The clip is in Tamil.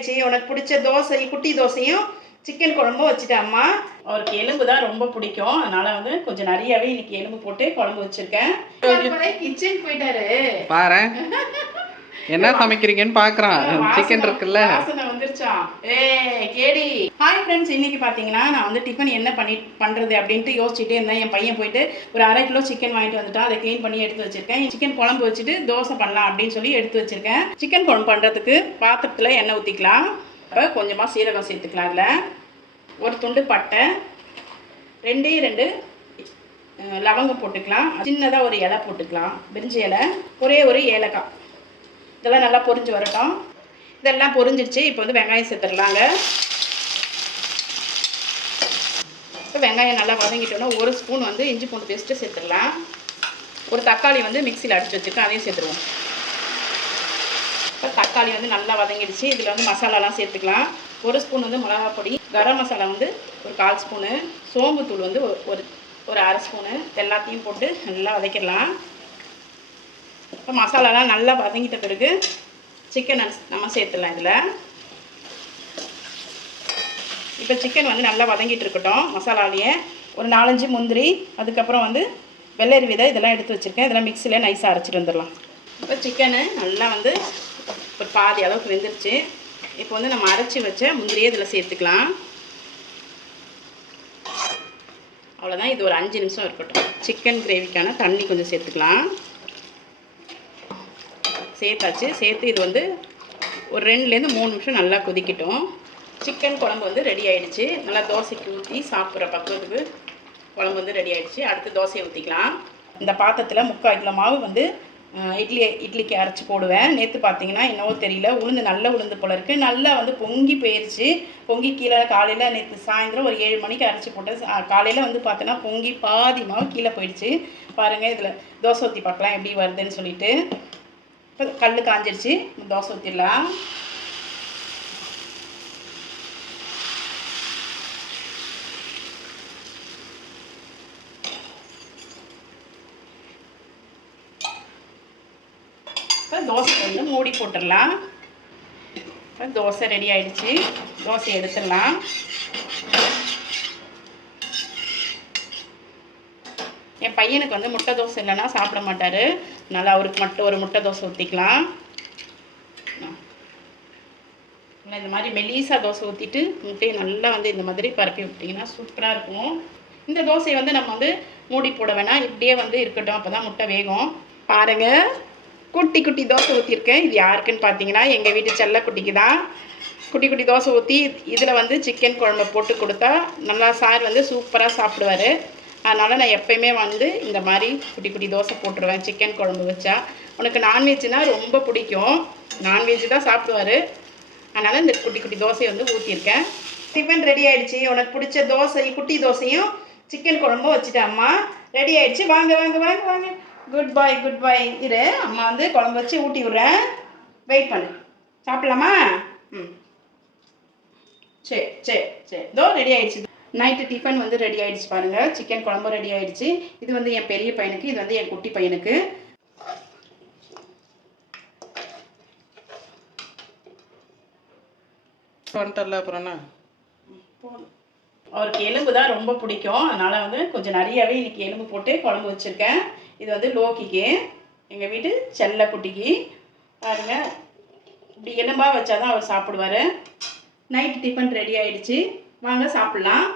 ஆயிடுச்சு. உனக்கு பிடிச்ச தோசை குட்டி தோசையும் சிக்கன் குழம்பும் வச்சுட்டேன் அவருக்கு எலும்பு தான் ரொம்ப பிடிக்கும். அதனால வந்து கொஞ்சம் நிறையவே இன்னைக்கு எலும்பு போட்டு குழம்பு வச்சிருக்கேன். கிச்சன் போயிட்டாரு. பாரு என்ன சமைக்கிறீங்கன்னு பார்க்குறான் சிக்கன் இருக்குல்ல. வாசனை கேடி. ஹாய் ஃப்ரெண்ட்ஸ் இன்னைக்கு பார்த்தீங்கன்னா நான் வந்து டிஃபன் என்ன பண்ணி பண்ணுறது அப்படின்ட்டு யோசிச்சுட்டே இருந்தேன். என் பையன் போயிட்டு ஒரு அரை கிலோ சிக்கன் வாங்கிட்டு வந்துட்டான். அதை க்ளீன் பண்ணி எடுத்து வச்சிருக்கேன். சிக்கன் குழம்பு வச்சுட்டு தோசை பண்ணலாம் அப்படின்னு சொல்லி எடுத்து வச்சிருக்கேன். சிக்கன் குழம்பு பண்ணுறதுக்கு பாத்திரத்தில் எண்ணெய் ஊற்றிக்கலாம் இப்போ கொஞ்சமாக சீரகம் சேர்த்துக்கலாம் அதில். ஒரு துண்டு பட்டை. ரெண்டே ரெண்டு லவங்கம் போட்டுக்கலாம். சின்னதாக ஒரு இலை போட்டுக்கலாம். பிரிஞ்சு இலை. ஒரே ஒரு ஏலக்காய். இதெல்லாம் நல்லா பொரிஞ்சு வரட்டும். இதெல்லாம் பொரிஞ்சிடுச்சு இப்போ வந்து வெங்காயம் சேர்த்துடலாங்க. இப்போ வெங்காயம் நல்லா வதங்கிட்டோன்னா ஒரு ஸ்பூன் வந்து இஞ்சி பூண்டு பேஸ்ட்டு சேர்த்துடலாம். ஒரு தக்காளி வந்து மிக்சியில் அடிச்சு வச்சுருக்கேன் அதையும் சேர்த்துருவோம். இப்போ தக்காளி வந்து நல்லா வதங்கிடுச்சு. இதில் வந்து மசாலாலாம் சேர்த்துக்கலாம். ஒரு ஸ்பூன் வந்து மிளகா பொடி கரம் மசாலா வந்து ஒரு கால் ஸ்பூனு சோம்புத்தூள் வந்து ஒரு ஒரு அரை ஸ்பூனு எல்லாத்தையும் போட்டு நல்லா வதக்கிடலாம். இப்போ மசாலாலாம் நல்லா வதங்கிட்ட பிறகு சிக்கன் நம்ம சேர்த்துடலாம் இதில். இப்போ சிக்கன் வந்து நல்லா வதங்கிட்டு இருக்கட்டும் மசாலாலேயே. ஒரு நாலஞ்சு முந்திரி அதுக்கப்புறம் வந்து வெள்ளரி விதை இதெல்லாம் எடுத்து வச்சுருக்கேன். இதெல்லாம் மிக்சியில் நைஸாக அரைச்சிட்டு வந்துடலாம். இப்போ சிக்கனு நல்லா வந்து ஒரு பாதி அளவுக்கு வெந்துருச்சு. இப்போ வந்து நம்ம அரைச்சி வச்ச முந்திரியை இதில் சேர்த்துக்கலாம். அவ்வளோதான் இது ஒரு அஞ்சு நிமிஷம் இருக்கட்டும். சிக்கன் கிரேவிக்கான தண்ணி கொஞ்சம் சேர்த்துக்கலாம். சேர்த்தாச்சு. சேர்த்து இது வந்து ஒரு ரெண்டுலேருந்து மூணு நிமிஷம் நல்லா கொதிக்கட்டும். சிக்கன் குழம்பு வந்து ரெடி ஆகிடுச்சு நல்லா தோசைக்கு ஊற்றி சாப்பிட்ற பக்குவத்துக்கு குழம்பு வந்து ரெடி ஆகிடுச்சு அடுத்து தோசையை ஊற்றிக்கலாம் இந்த பாத்திரத்தில் முக்கால் கிலோ மாவு வந்து இட்லி இட்லிக்கு அரைச்சி போடுவேன். நேற்று பார்த்தீங்கன்னா என்னவோ தெரியல. உளுந்து நல்ல உளுந்து போல இருக்குது நல்லா வந்து பொங்கி போயிடுச்சு பொங்கி கீழே காலையில் நேற்று சாயந்தரம் ஒரு ஏழு மணிக்கு அரைச்சி போட்டேன். காலையில் வந்து பார்த்தோன்னா பொங்கி பாதி மாவு கீழே போயிடுச்சு. பாருங்கள் இதில் தோசை ஊற்றி பார்க்கலாம் எப்படி வருதுன்னு சொல்லிட்டு. இப்போ கல் காஞ்சிருச்சு. தோசை ஊற்றிடலாம் இப்போ தோசை வந்து மூடி போட்டுடலாம். இப்போ தோசை ரெடி ஆயிடுச்சு. தோசை எடுத்துடலாம். என் பையனுக்கு வந்து முட்டை தோசை இல்லைன்னா சாப்பிட மாட்டார். நல்லா அவருக்கு மட்டும் ஒரு முட்டை தோசை ஊற்றிக்கலாம் இந்த மாதிரி மெலிசா தோசை ஊற்றிட்டு முட்டையை நல்லா வந்து இந்த மாதிரி பரப்பி விட்டிங்கன்னா சூப்பராக இருக்கும். இந்த தோசையை வந்து நம்ம வந்து மூடி போட வேணாம். இப்படியே வந்து இருக்கட்டும். அப்போ தான் முட்டை வேகும். பாருங்க. குட்டி குட்டி தோசை ஊற்றிருக்கேன் இது யாருக்குன்னு பார்த்தீங்கன்னா எங்கள் வீட்டு செல்லக்குட்டிக்கு தான். குட்டி குட்டி தோசை ஊற்றி இதில் வந்து சிக்கன் குழம்பு போட்டு கொடுத்தா நல்லா சார் வந்து சூப்பராக சாப்பிடுவாரு. அதனால் நான் எப்பயுமே வந்து இந்த மாதிரி குட்டி குட்டி தோசை போட்டுருவேன். சிக்கன் குழம்பு வச்சா. உனக்கு நான்வெஜ்னால் ரொம்ப பிடிக்கும். நான்வெஜ் தான் சாப்பிடுவாரு. அதனால் இந்த குட்டி குட்டி தோசையை வந்து ஊற்றியிருக்கேன் டிஃபன் ரெடி ஆகிடுச்சி உனக்கு பிடிச்ச தோசை குட்டி தோசையும் சிக்கன் குழம்பும் வச்சுட்டேன் அம்மா. ரெடி ஆகிடுச்சி வாங்க வாங்க வாங்க வாங்க. குட் பாய் குட் பாய் இரு. அம்மா வந்து குழம்பு வச்சு ஊட்டி விட்றேன். வெயிட் பண்ணு. சாப்பிட்லாமா? ம். சரி சரி சரி இதோ ரெடி ஆகிடுச்சி நைட்டு டிஃபன் வந்து ரெடி ஆயிடுச்சு பாருங்க. சிக்கன் குழம்பு ரெடி ஆயிடுச்சு. இது வந்து என் பெரிய பையனுக்கு இது வந்து என் குட்டி பையனுக்கு. வந்துட்டல அவருக்கு எலும்பு தான் ரொம்ப பிடிக்கும். அதனால் வந்து கொஞ்சம் நிறையவே இன்னைக்கு எலும்பு போட்டு குழம்பு வச்சுருக்கேன். இது வந்து லோக்கிக்கு எங்கள் வீட்டு செல்ல குட்டிக்கு. பாருங்க. இப்படி எலும்பாக வச்சாதான் அவர் சாப்பிடுவார். நைட் டிஃபன் ரெடி ஆயிடுச்சு. வாங்க சாப்பிட்லாம்.